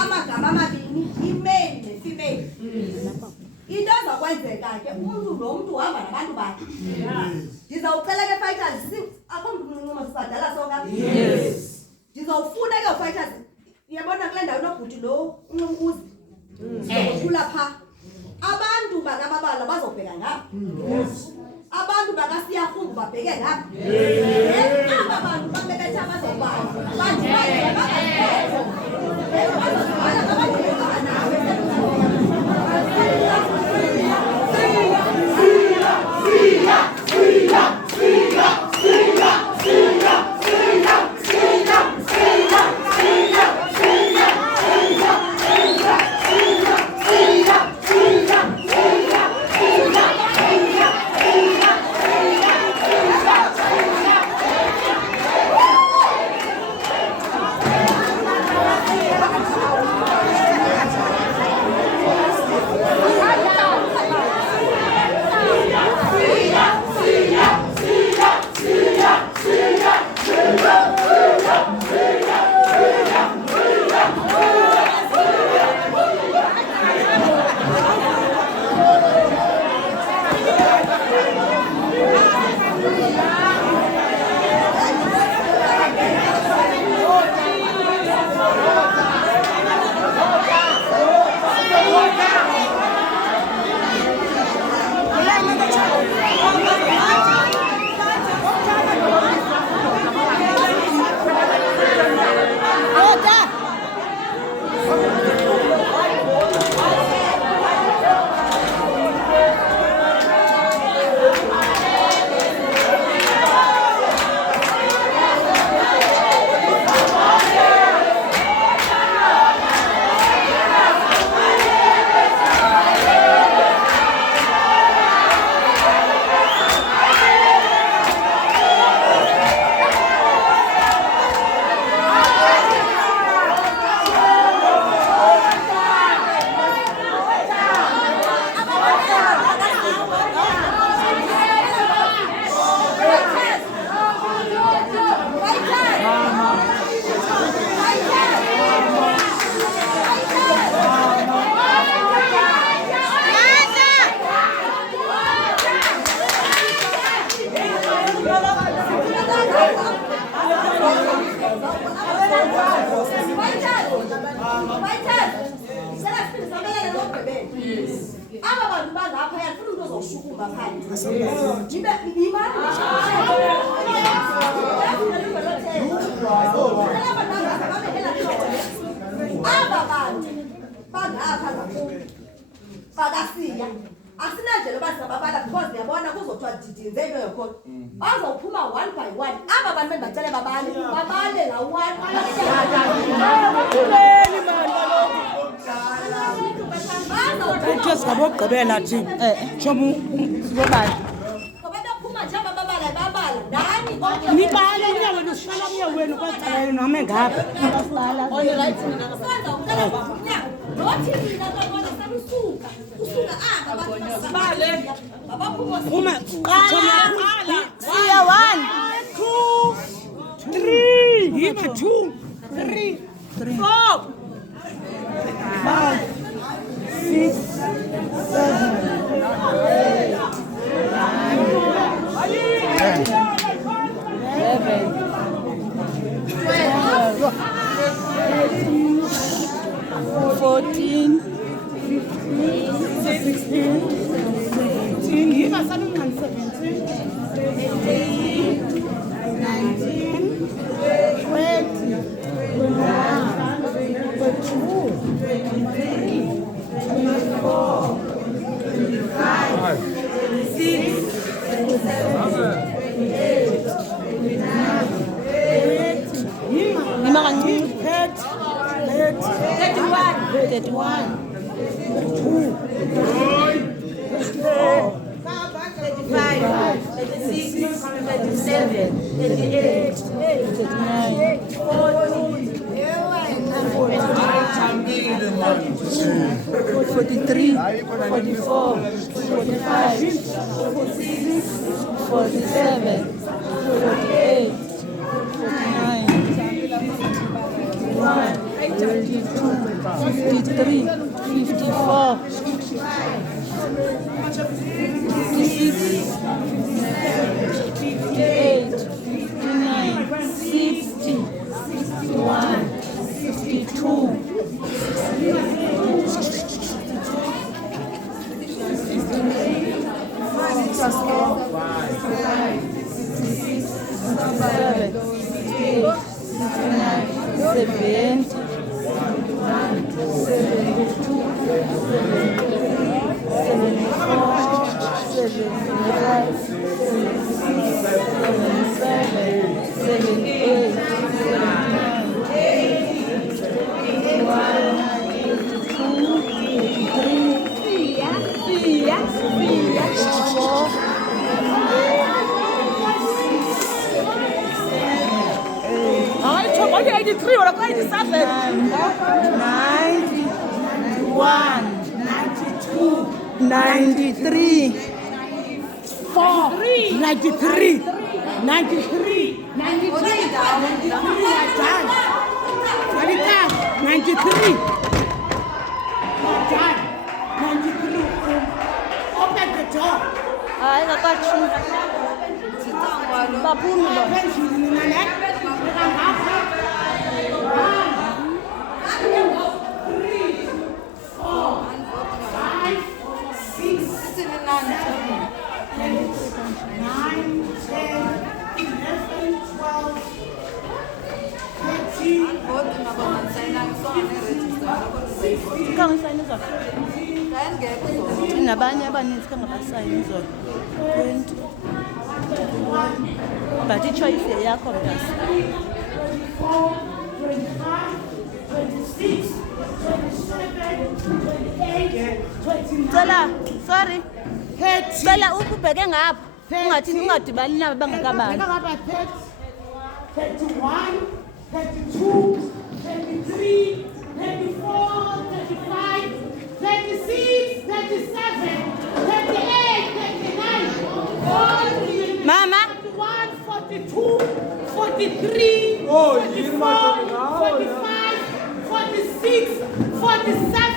amagama amabini imale nefemale. Into ezokwenzeka ke umuntu lo muntu uhamba nabantu bakhe. Ndizawucela ke fighters akho mncinci sisadala sonke. Yes. Ndizawufuna ke fighters uyabona kule ndawo nobhuti lo uNcumkuzi. Sizokhula pha. Abantu bakababala bazobheka ngapha. Yes. Abantu bakasiyahungu babheke ngapha. Yes. Aba bantu bamebethe abazobala. Abantu asinanje loba singababala because ngiyabona kuzothiwa didinze into yokhona bazophuma one by one aba bantu bendibacele babale la one just ngabogqibela thini shomu ngobani baphuma nje babala ndani nibale nyawo nosihlala kuye wenu kwacala noma ngapha bala on the right mina ngasenza ucela nyawo nothi mina babona salusuka usuka bale babaphuma uma qala siya 1 2 3 yiba 2 3 4 5 6 14, 15, 16, 17, give us some 17, 18, 19, 20, 22, 23, 24, 25, 26, 27, 28, 29, 30, 31, 32, 34, 35, 36, 37, 38, 39, 40, 43, 44, 45, 46, 47, 48, 49, 51, 53, 54, 56, 58, 59, 60, 61, 62, 70, 83 or 87. 91, 92, 93, 4, 93, 93, 93. Open the door. Hayi ngakwathi. Baphumi lo. Kangisayini zona. Nabanye abaninzi kangabasayini zona. 20. But ichoice yakho mntasi. 26, 27, 28, 29. Cela, sorry. Cela ukubheke ngapha. Ungadibani nabo bangakabani. 31, 32, 33, 34, 35, 36, 37, 38, 39, 40, Mama. 41, 42, 43, 44, 45, 46, 47.